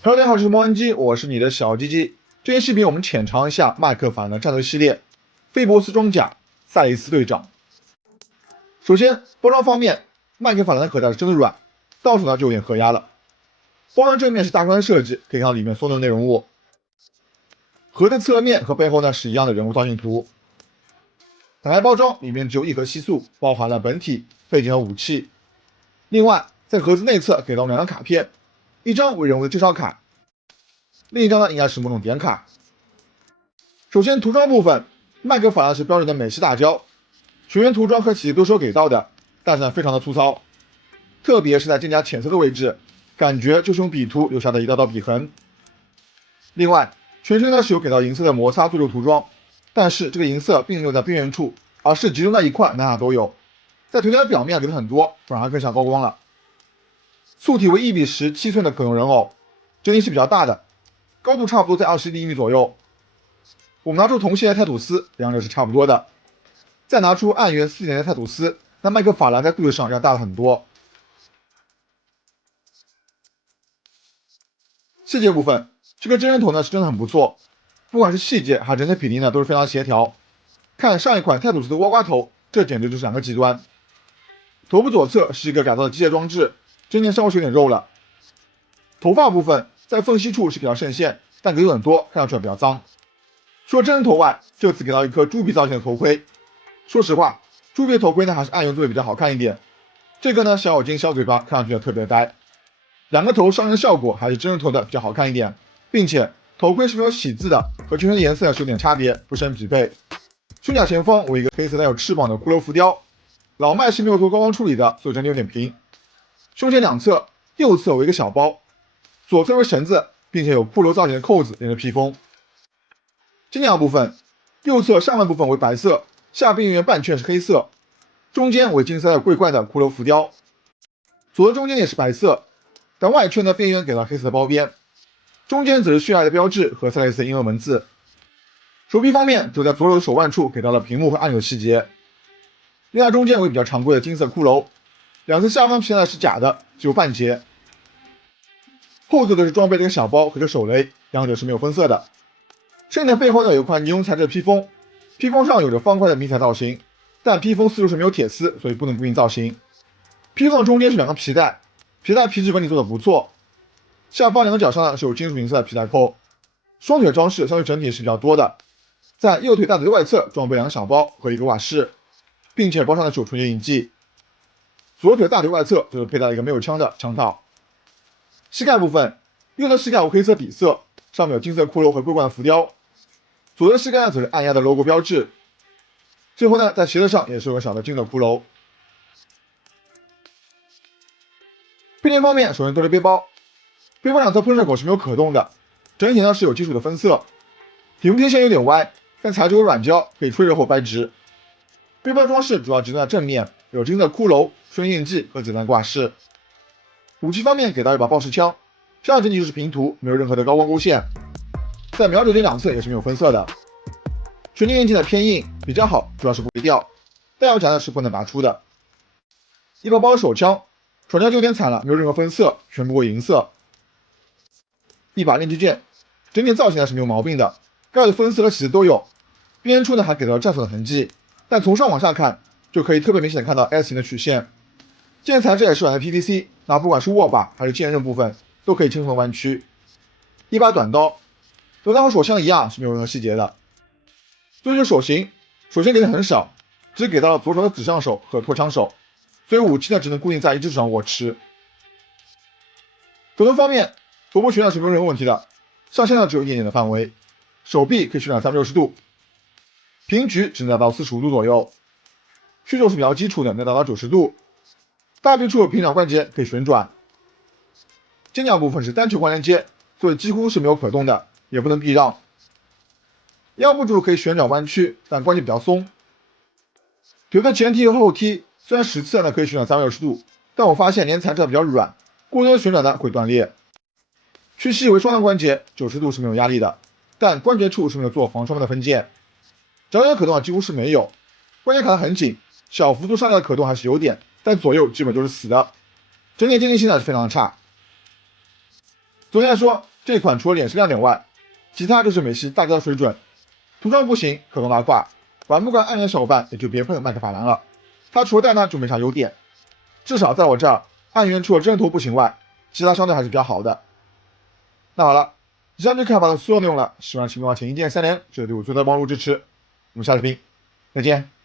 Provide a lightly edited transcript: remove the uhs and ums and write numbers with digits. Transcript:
Hello，大家好，我是莫恩基，我是你的小鸡鸡。这期视频我们浅尝一下麦克法兰的战斗系列，费波斯装甲，赛利斯队长。首先，包装方面，麦克法兰的壳袋是真的软，到手呢就有点合压了。包装正面是大框设计，可以看到里面所有的内容物。盒的侧面和背后呢是一样的人物造型图。打开包装，里面只有一盒吸塑，包含了本体、配件和武器。另外，在盒子内侧给到2张卡片，一张为人物的介绍卡，另一张呢应该是某种点卡。首先涂装部分，麦克法兰是标准的美式大胶，全员涂装和漆都是有给到的，但是呢非常的粗糙，特别是在肩胛浅色的位置，感觉就是用笔涂留下的一道道笔痕。另外，全身呢是有给到银色的摩擦做出涂装，但是这个银色并没有在边缘处，而是集中在一块，哪哪都有。在腿的表面给的很多，反而更像高光了。素体为1:10 7寸的可用人偶，整体是比较大的，高度差不多在21厘米左右。我们拿出同系列泰吐斯，两者是差不多的。再拿出暗圆4点的泰吐斯，那麦克法兰在肚子上要大了很多。细节部分，这个真人头呢是真的很不错，不管是细节还是整体比例呢都是非常协调。看上一款泰吐斯的倭瓜头，这简直就是两个极端。头部左侧是一个改造的机械装置，中间稍微是有点肉了。头发部分在缝隙处是比较渗线，但给有点多，看上去比较脏。除了真人头外，这次给到一颗猪皮造型的头盔。说实话，猪皮头盔呢还是暗用做的比较好看一点。这个呢小眼睛、小嘴巴，看上去特别呆。两个头上身效果还是真人头的比较好看一点，并且头盔是没有喜字的，和全身的颜色是有点差别，不是很匹配。胸甲前方为一个黑色带有翅膀的骷髅浮雕，老麦是没有做高光处理的，所以整体有点平。胸前两侧，右侧为一个小包，左侧为绳子，并且有骷髅造型的扣子连着披风。肩胛部分，右侧上半部分为白色，下边缘半圈是黑色，中间为金色的桂冠的骷髅浮雕，左侧中间也是白色，但外圈的边缘给了黑色的包边，中间则是血爱的标志和赛雷斯英文文字。手臂方面，则在左手的手腕处给到了屏幕和按钮细节。另外中间为比较常规的金色骷髅，两侧下方皮带是假的，只有半截。后侧的是装备的一个小包和一个手雷，两者是没有分色的。身体的背后呢有一块尼龙材质的披风，披风上有着方块的迷彩造型，但披风四处是没有铁丝，所以不能固定造型。披风中间是两个皮带，皮带皮质纹理做的不错，下方两个脚上呢是有金属银色的皮带扣。双腿装饰相对整体是比较多的，在右腿大腿的外侧装备两个小包和一个瓦士，并且包上的是有纯洁印记。左腿大腿外侧就是佩戴了一个没有枪的枪套。膝盖部分，右侧膝盖为黑色底色，上面有金色骷髅和桂冠的浮雕。左侧膝盖则是按压的 logo 标志，最后呢，在鞋子上也是有个小的金色骷髅。配件方面，首先都是背包，背包两侧喷射口是没有可动的，整体呢是有金属的分色，底部贴线有点歪，但材质为软胶，可以吹热后掰直。背包装饰主要集中在正面，有金色骷髅、顺印记和子弹挂饰。武器方面给到一把豹式枪，这样整体就是平涂，没有任何的高光勾线，在瞄准点两侧也是没有分色的。纯金印记的偏硬，比较好，主要是不会掉，弹药夹呢是不能拔出的。一把手枪，手枪就有点惨了，没有任何分色，全部为银色。一把链锯剑，整体造型呢是没有毛病的，该有的分色和起子都有，边处呢还给到了战损的痕迹，但从上往下看，就可以特别明显的看到 S 型的曲线。剑材质也是软的 PVC， 那不管是握把还是剑刃部分，都可以轻松弯曲。一把短刀，短刀和手枪一样是没有任何细节的。所以说手型，首先给的很少，只给到了左手的指向手和拖枪手，所以武器呢只能固定在一只手上握持。左头方面，头部旋转是没有任何问题的，上下呢只有一点点的范围，手臂可以旋转360度，平举只能达到45度左右，曲肘是比较基础的，能达到90度。大臂处有平掌关节可以旋转，肩胛部分是单球关连接，所以几乎是没有可动的，也不能避让。腰部处可以旋转弯曲，但关节比较松。腿的前踢和后踢虽然实侧呢可以旋转360度，但我发现连材质比较软，过多的旋转呢会断裂。屈膝为双向关节，90度是没有压力的，但关节处是没有做防双面的分界。脚掌可动几乎是没有，关节卡得很紧，小幅度上下的可动还是有点，但左右基本都是死的，整体坚定性呢是非常的差。总体来说，这款除了脸是亮点外，其他就是美系大哥的水准。涂装不行，可动拉挂，玩不惯暗源小伙伴也就别碰麦克法兰了。它除了戴呢就没啥优点，至少在我这儿，暗源除了针头不行外，其他相对还是比较好的。那好了，以上就看法的所有内容了，希望请帮我前一键3连，这对我最大的帮助支持。我们下视频再见。